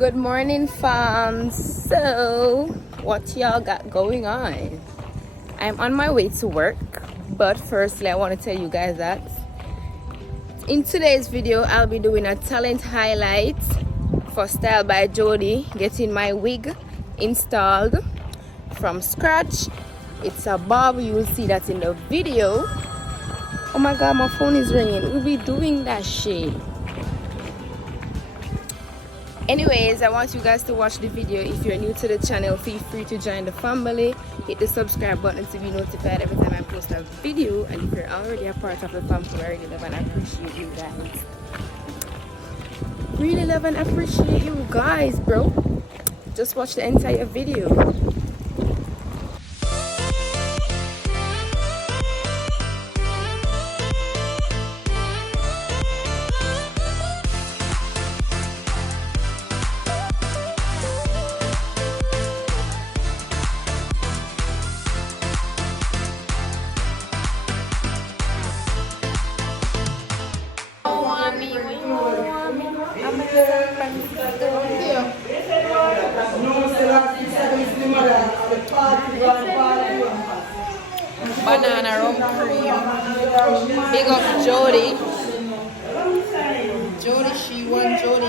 Good morning, fam. So, what y'all got going on? I'm on my way to work, but firstly, I want to tell you guys that in today's video, I'll be doing a talent highlight for Style by Jody, getting my wig installed from scratch. It's a bob. You will see that in the video. Oh my god, my phone is ringing. We'll be doing that shit. Anyways, I want you guys to watch the video. If you're new to the channel, feel free to join the family. Hit the subscribe button to be notified every time I post a video. And if you're already a part of the family, I really love and appreciate you guys. Really love and appreciate you guys, bro. Just watch the entire video. Banana rum cream. Big up Jody. Jody, she won Jody.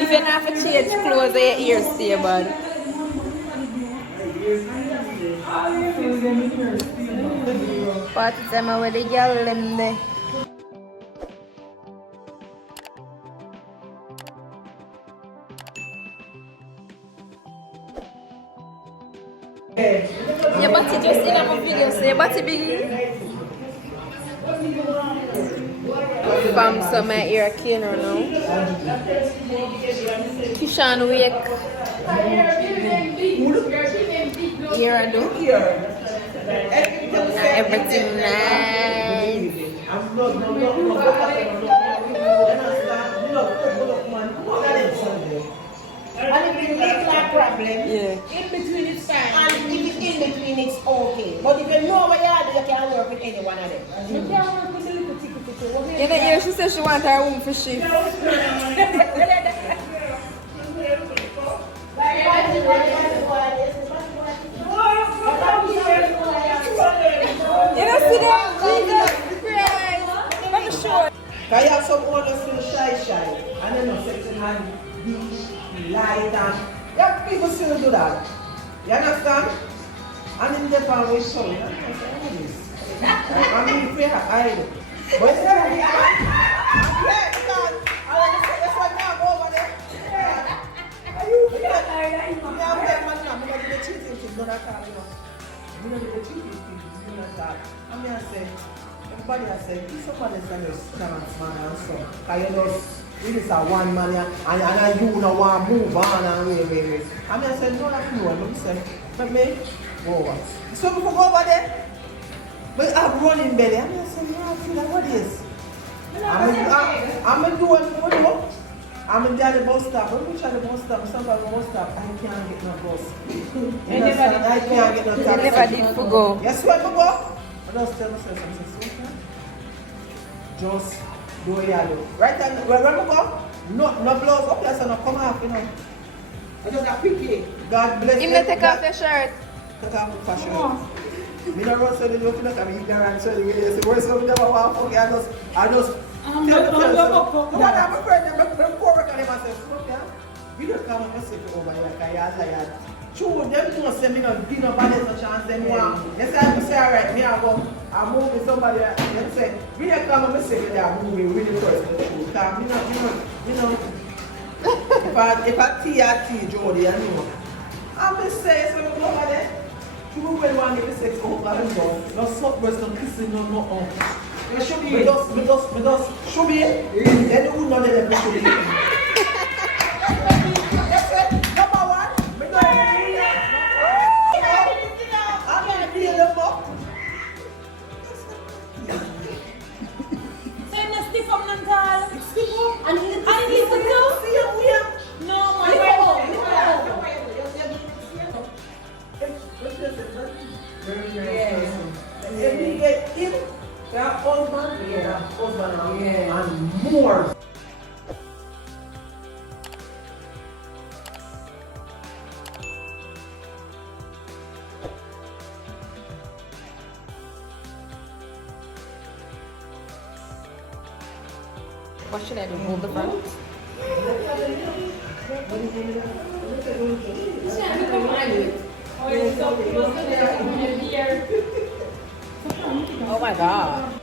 If you have to change clothes, your ears stay bad. Party time with the girl them there. Your body just in my video, so your body big. Fam, so my ear cane now. Kishan wake. Here I do. Everything nice. And if it makes no problem, Yeah. in between it's fine. And if it's in between it's okay. But if you know what you do, you can't work with any one of them. You can't work with the little ticket. In the ear, she said she wants her room for shift. You don't see that? Jesus Christ. I'm sure. Because you have some others still shy. And then no second hand, beach, light and... Yeah, people still do that. You understand? And in Japan we show you. I mean, if we have hide. But it's not like that. Yeah, because... That's why now go over there. Are you? Yeah, I'm there, man. I'm going to do the cheating thing. Don't I call you? I'm going to do the cheating thing. I mean, I say, everybody has said, if somebody's going to chance, man, and so, because you know, it is a one man, and you don't want to move on and wait. I mean, I said, no, that's no one. Let me say, let me go over. So, people go over there, but I'm running belly. I mean, I said, no, I feel like, what is? I'm going to do what you know. I'm in there at the bus stop. When we try the bus stop, somebody bus stop, I can't get no bus. I can't get no taxi. You never did for go. Yes, where to go? I just tell myself something. Just do what you do. Right then, where we go? No blouse up there, so no come off, you know. I just got picky. God bless you. Him take off the shirt. Take off the fashion. Me not run so they look like I'm ignorant, so they say, where's some of them I want to I just I'm a friend, I'm poor work on them and say, you just come and say over here, because you're tired. True, them don't say me no give nobody no chance them want. They say, I say, alright, me I go, I move with somebody, they say, we don't come and say they are moving with the person. Because you know, if I T Jody, I know. I'm just saying, so we go over there. You will want to get the sex over and down. No soft breast, no kissing, no. We just should be. Then you would not let them should be. Number one, we don't I'm going to feel them up. Send the stiff up and tall. Stiff up. And he's the no, my If we get in, That husband, yeah, that husband, yeah, and more. What should I do? Hold the front? Oh my god.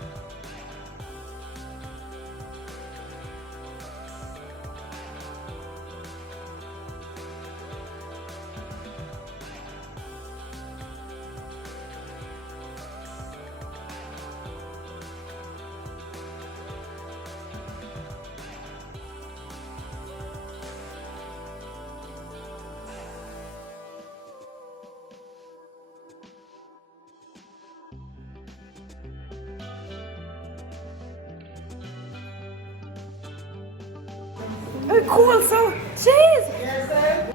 Oh, cool, so, jeez! Yes, sir.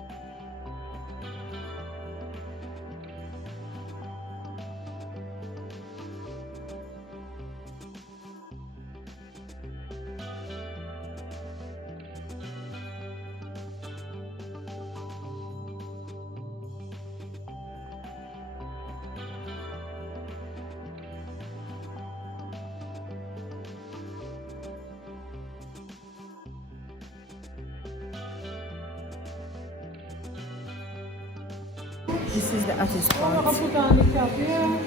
This is the artist part. Put on the cap, yeah.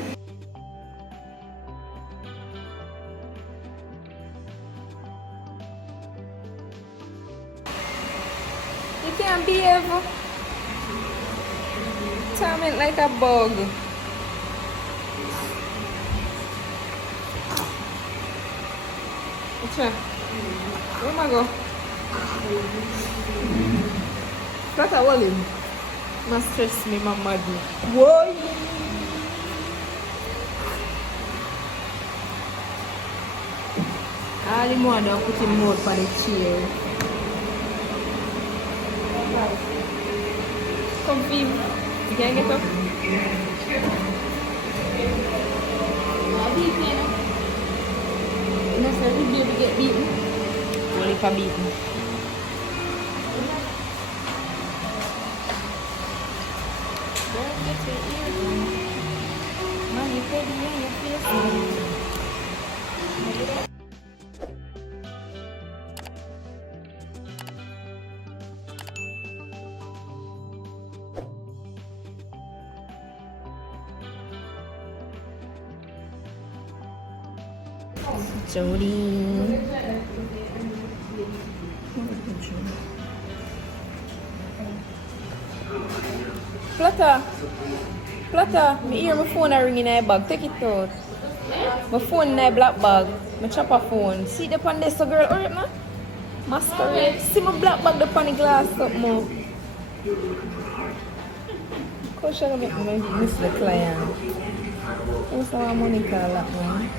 You can't behave. Torment like a bug. Which one? Where am I go? That's a volume. Must stress me, my mad. Whoa! All the more now put him more for the chair. Come, Viv. You can get up? No, sir, the baby get beaten. Only for beaten. Don't get your ears on. Man, you pay the on your face. Jody. Flutter, me hear my phone a ring in my bag. Take it out. My phone in my black bag. My chopper phone. See the pan this, so girl, hurry up, man. Masquerade. See my black bag, the pan glass up more. Coach, I make me miss the client. What's our money call that, man?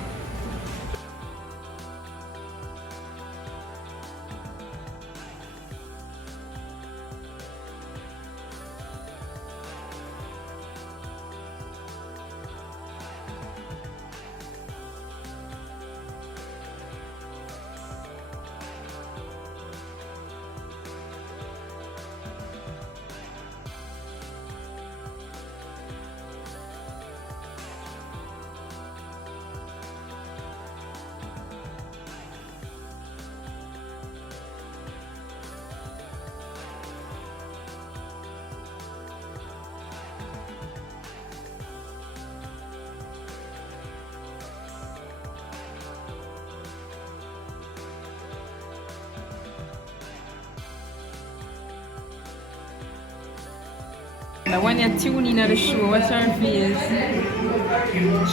Now when you're tuning at the show, what's your face?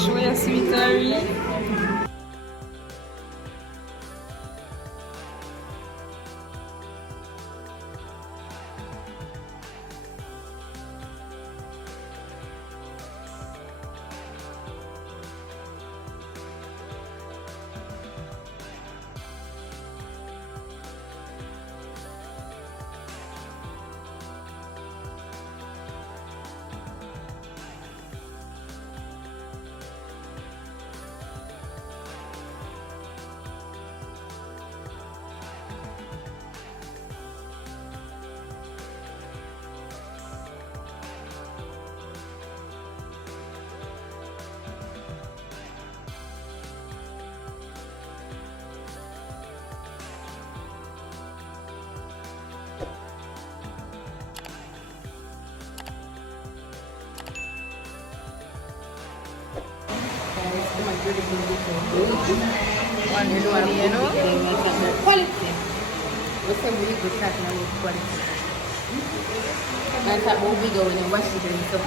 Show your sweetery. One you know? Quality. What's a really good crack now with quality? That's how we go in and wash it and so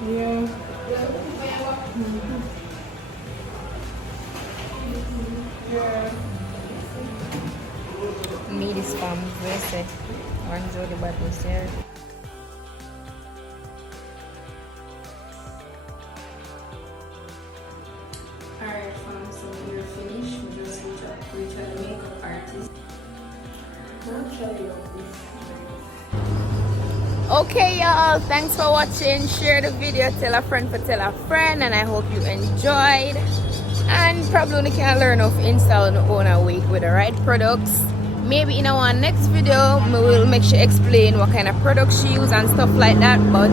Yeah. Me this farm dress one the bottle there. Alright, fam, so we're finished. We just reach out the makeup artist. I'll try out this. Okay, y'all, thanks for watching. Share the video, tell a friend for tell a friend, and I hope you enjoyed. And probably can learn of installing on a wig with the right products. Maybe in our next video we will make sure explain what kind of products she use and stuff like that. But